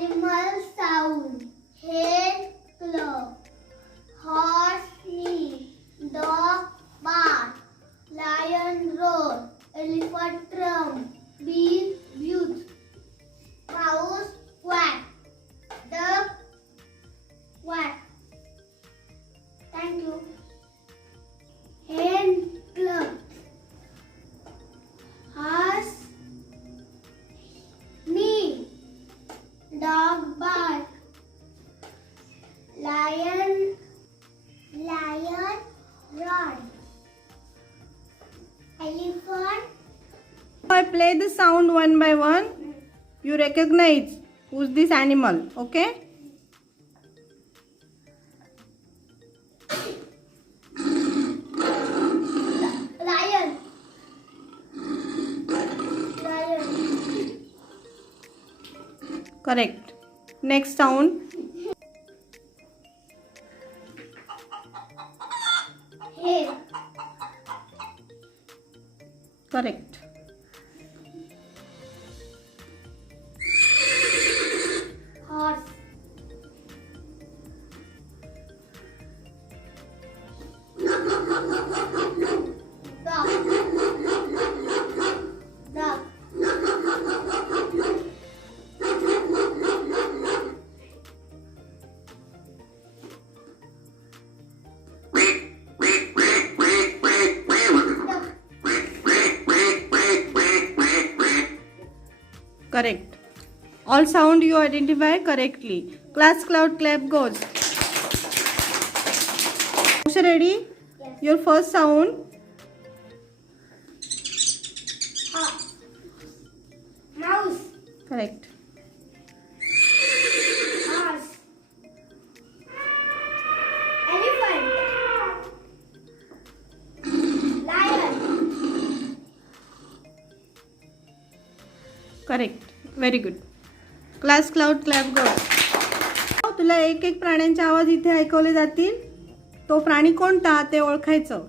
Animal sound. Hen cluck. Horse sneeze. Dog bark. Lion roar. Elephant drum. Bee boots. Mouse quack. Duck quack. Thank you. Hen cluck. Horse sneeze. Dog bark. Lion roar. Elephant. I play the sound one by one. You recognize who's this animal, okay? Lion. Correct. Next sound. Hen. Correct. Horse. Dog. Dog. Correct. All sound you identify correctly. Class cloud clap goes. Ready? Yes. Your first sound. Mouse. Correct. Horse. Elephant. Lion. Correct. Very good. Class cloud clap go. तुला एक एक प्राण्यांचे आवाज इथे ऐकवले जातील. तो प्राणी कोणता ते ओळखायचं.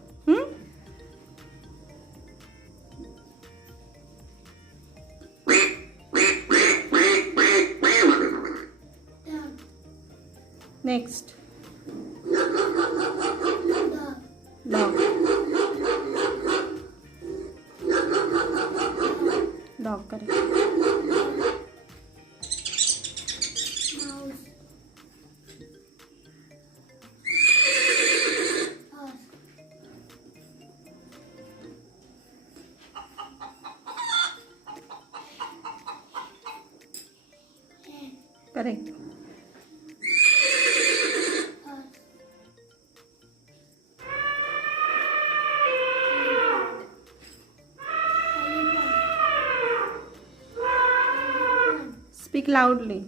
Next. Dog. Dog correct. Mouse. Horse. Hen. Correct. Horse. Elephant. Speak loudly.